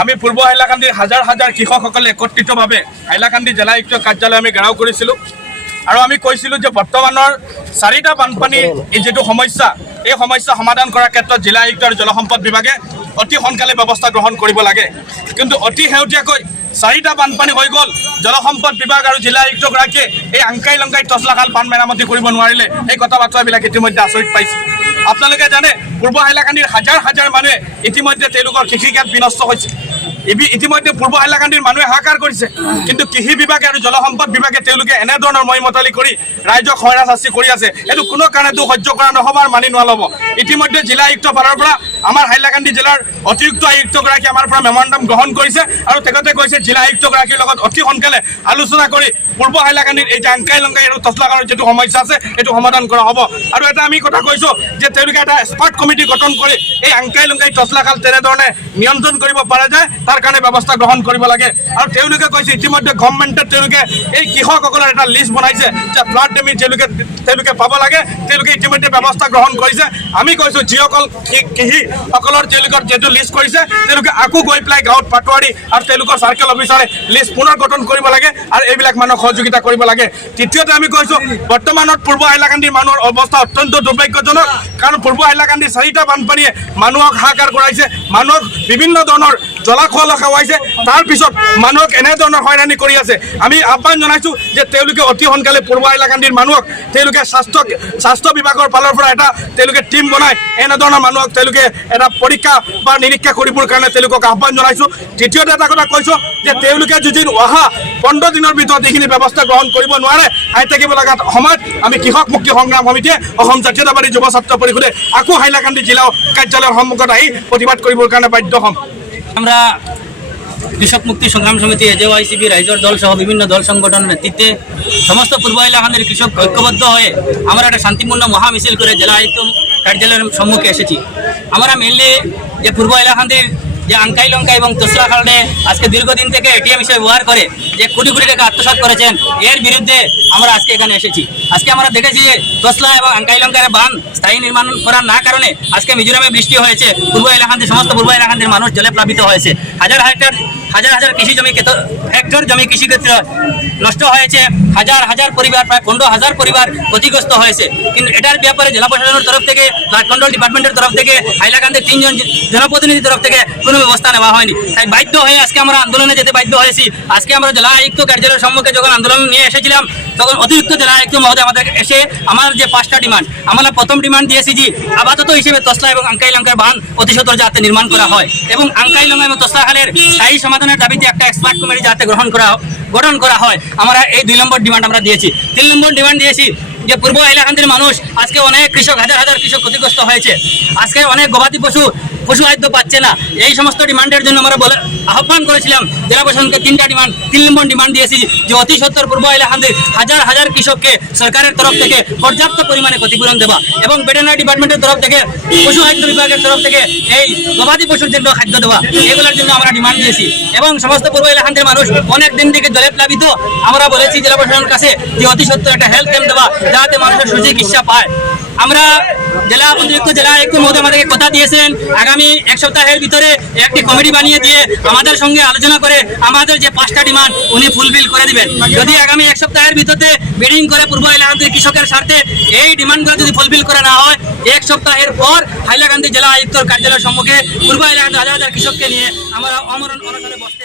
আমি পূৰ্ব হাইলাকান্দিৰ হাজাৰ হাজাৰ কৃষকসকলে একত্ৰিতভাৱে হাইলাকান্দি জিলা আয়ুক্ত কাৰ্যালয় আমি ঘেৰাও কৰিছিলোঁ। আৰু আমি কৈছিলোঁ যে বৰ্তমানৰ চাৰিটা বানপানীৰ এই যিটো সমস্যা, এই সমস্যা সমাধান কৰাৰ ক্ষেত্ৰত জিলা আয়ুক্ত আৰু জলসম্পদ বিভাগে অতি সোনকালে ব্যৱস্থা গ্ৰহণ কৰিব লাগে। কিন্তু অতি শেহতীয়াকৈ চাৰিটা বানপানী হৈ গ'ল। জলসম্পদ বিভাগ আৰু জিলা আয়ুক্তগৰাকীয়ে এই আংকাই লংকাই টচলাখাল বান মেৰামতি কৰিব এই কথা বাৰ্তাবিলাক ইতিমধ্যে আচৰিত পাইছে। আপোনালোকে জানে, পূৰ্ব হাইলাকান্দিৰ হাজাৰ হাজাৰ মানুহে ইতিমধ্যে তেওঁলোকৰ বিনষ্ট হৈছে। ইতিমধ্যে পূৰ্ব হাইলাকান্দিৰ মানুহে হাহাকাৰ কৰিছে। কিন্তু কৃষি বিভাগে আৰু জলসম্পদ বিভাগে তেওঁলোকে এনেধৰণৰ মইমতালি কৰি ৰাইজক হয়ৰাণ শাস্তি কৰি আছে। এইটো কোনো কাৰণেতো সহ্য কৰা নহ'ব আৰু মানি নল'ব ইতিমধ্যে জিলা আয়ুক্ত ফালৰ পৰা আমাৰ হাইলাকান্দি জিলাৰ অতিৰিক্ত আয়ুক্তগৰাকী আমাৰ পৰা মেমৰেণ্ডাম গ্ৰহণ কৰিছে আৰু তেখেতে কৈছে, জিলা অতি সোনকালে আলোচনা কৰি পূৰ্ব হাইলাকান্দিৰ এই যে আংকাই লংকাই আৰু তচলাগাঁৱৰ যিটো সমস্যা আছে, এইটো সমাধান কৰা হ'ব। আৰু এটা আমি কথা কৈছোঁ যে তেওঁলোকে এটা কমিটি গঠন কৰি এই আংকাই লংকাই তচলাখাল তেনেধৰণে নিয়ন্ত্ৰণ কৰিব পৰা যায়, তাৰ কাৰণে ব্যৱস্থা গ্ৰহণ কৰিব লাগে। আৰু তেওঁলোকে কৈছে, ইতিমধ্যে গভৰ্ণমেণ্টে তেওঁলোকে এই কৃষকসকলৰ এটা লিষ্ট বনাইছে যে ফ্লাড ডেমেজ তেওঁলোকে পাব লাগে। তেওঁলোকে ইতিমধ্যে ব্যৱস্থা গ্ৰহণ কৰিছে। আমি কৈছোঁ, যিসকল কৃ- কৃষিসকলৰ তেওঁলোকৰ যিটো লিষ্ট কৰিছে, তেওঁলোকে আকৌ গৈ পেলাই গাঁৱত পাটোৱাৰী আৰু তেওঁলোকৰ চাৰ্কেল অফিচাৰে লিষ্ট পুনৰ গঠন কৰিব লাগে আৰু এইবিলাক মানুহক সহযোগিতা কৰিব লাগে। তৃতীয়তে আমি কৈছোঁ, বৰ্তমানত পূৰ্ব হাইলাকান্দিৰ মানুহৰ অৱস্থা অত্যন্ত দুৰ্ভাগ্যজনক, কাৰণ পূৰ্ব হাইলাকান্দিৰ চাৰিটা বানপানীয়ে মানুহক হাহাকাৰ কৰাইছে। মানুহক বিভিন্ন ধৰণৰ জলাশয় খেৱাইছে তাৰপিছত মানুহক এনেধৰণৰ হয়ৰাণি কৰি আছে। আমি আহ্বান জনাইছোঁ যে তেওঁলোকে অতি সোনকালে পূৰ্ব হাইলাকান্দিৰ মানুহক, তেওঁলোকে স্বাস্থ্য স্বাস্থ্য বিভাগৰ ফালৰ পৰা এটা তেওঁলোকে টীম বনাই এনেধৰণৰ মানুহক তেওঁলোকে এটা পৰীক্ষা বা নিৰীক্ষা কৰিবৰ কাৰণে তেওঁলোকক আহ্বান জনাইছোঁ। তৃতীয়তে এটা কথা কৈছোঁ যে তেওঁলোকে যদি অহা পোন্ধৰ দিনৰ ভিতৰত এইখিনি ব্যৱস্থা গ্ৰহণ কৰিব নোৱাৰে আই থাকিব লগা সময়ত আমি কৃষক মুক্তি সংগ্ৰাম সমিতিয়ে অসম জাতীয়তাবাদী যুৱ ছাত্ৰ পৰিষদে আকৌ হাইলাকান্দি জিলা কাৰ্যালয়ৰ সন্মুখত আহি প্ৰতিবাদ কৰিবৰ কাৰণে বাধ্য হ'ম। আমরা কৃষক মুক্তি সংগ্রাম সমিতি এজেওয়াইসিবি রাইজর দল সহ বিভিন্ন দল সংগঠনের নেতৃত্বে সমস্ত পূর্ব এলাকাদের কৃষক ঐক্যবদ্ধ হয়ে আমরা একটা শান্তিপূর্ণ মহামিছিল করে জেলা আয়ুক্ত কার্যালয়ের সম্মুখে এসেছি। আমরা মেনলি যে পূর্ব এলাকাদের যে আঙ্কাই লঙ্কা এবং তোসরা খালনে আজকে দীর্ঘদিন থেকে এটিএম হিসেবে ব্যবহার করে যে কোটি কোটি টাকা আত্মসাৎ করেছেন, এর বিরুদ্ধে আমরা আজকে এখানে এসেছি। আজকে আমরা দেখেছি যে তোসলা এবং আঙ্কাই লঙ্কার বান স্থায়ী নির্মাণ করার না কারণে আজকে মিজোরামে বৃষ্টি হয়েছে, পূর্ব এলাকান্তের সমস্ত পূর্ব এলাকান্তের মানুষ জলে প্লাবিত হয়েছে। হাজার হাজার হাজার হাজার কৃষি জমি হেক্টর জমি কৃষিক্ষেত্রে নষ্ট হয়েছে। হাজার হাজার পরিবার, প্রায় পনেরো হাজার পরিবার ক্ষতিগ্রস্ত হয়েছে। কিন্তু এটার ব্যাপারে জেলা প্রশাসনের তরফ থেকে ব্লাড কন্ট্রোল ডিপার্টমেন্টের তরফ থেকে, হাইলাকান্দের তিনজন জনপ্রতিনিধির তরফ থেকে কোনো ব্যবস্থা নেওয়া হয়নি। তাই বাধ্য হয়ে আজকে আমরা আন্দোলনে যেতে বাধ্য হয়েছি। আজকে আমরা জেলা আয়ুক্ত কার্যালয়ের সম্মুখে যখন আন্দোলন নিয়ে এসেছিলাম, তখন অতিরিক্ত জেলা আয়ুক্ত মহোদয় আমাদের এসে আমার যে পাঁচটা ডিমান্ড, আমরা প্রথম ডিমান্ড দিয়েছি যে আপাতত হিসেবে তসলা এবং আঙ্কাই লঙ্কার বাঁধ অতি সত্তর যাতে নির্মাণ করা হয় এবং আঙ্কাই লঙ্কা এবং তসলা খালের স্থায়ী সমাধানের দাবিতে একটা এক্সপার্ট কমিটি যাতে গ্রহণ করা, গঠন করা হয়। আমরা এই দুই নম্বর ডিমান্ড আমরা দিয়েছি। তিন নম্বর ডিমান্ড দিয়েছি যে পূর্ব এলাকান্তের মানুষ আজকে অনেক কৃষক, হাজার হাজার কৃষক ক্ষতিগ্রস্ত হয়েছে। আজকে অনেক গবাদি পশু পশু খাদ্য পাচ্ছে না। এই সমস্ত ডিমান্ডের জন্য আমরা বলে আহ্বান করেছিলাম, জেলা প্রশাসনকে তিনটা ডিমান্ড, তিন নম্বর ডিমান্ড দিয়েছি যে অতি সত্তর পূর্ব এলাকান্তের হাজার হাজার কৃষককে সরকারের তরফ থেকে পর্যাপ্ত পরিমাণে ক্ষতিপূরণ দেওয়া এবং ভেটেরিনারি ডিপার্টমেন্টের তরফ থেকে, পশু খাদ্য বিভাগের তরফ থেকে এই গবাদি পশুর জন্য খাদ্য দেওয়া, এগুলোর জন্য আমরা ডিমান্ড দিয়েছি। এবং সমস্ত পূর্ব এলাকান্তের মানুষ অনেক দিন থেকে জলে প্লাবিত। আমরা বলেছি জেলা প্রশাসনের কাছে যে অতি সত্তর একটা হেলথ ক্যাম্প দেওয়া, যাতে মানুষের সুচিকিৎসা পায়। আমরা জেলা অতিরিক্ত জেলা আয়ুক্ত মহোদয় আমাদেরকে কথা দিয়েছিলেন আগামী এক সপ্তাহের ভিতরে একটি কমিটি বানিয়ে দিয়ে আমাদের সঙ্গে আলোচনা করে আমাদের যে পাঁচটা ডিমান্ড, উনি ফুলফিল করে দিবেন। যদি আগামী এক সপ্তাহের ভিতরে বিডিং করে পূর্ব এলাকাতে কৃষকের স্বার্থে এই ডিমান্ডগুলো যদি ফুলফিল করে না হয়, এক সপ্তাহের পর হাইলাকান্দি জেলা আয়ুক্তর কার্যালয়ের সম্মুখে পূর্ব এলাকাতে হাজার হাজার কৃষককে নিয়ে আমরা অমরণ বসতে পারি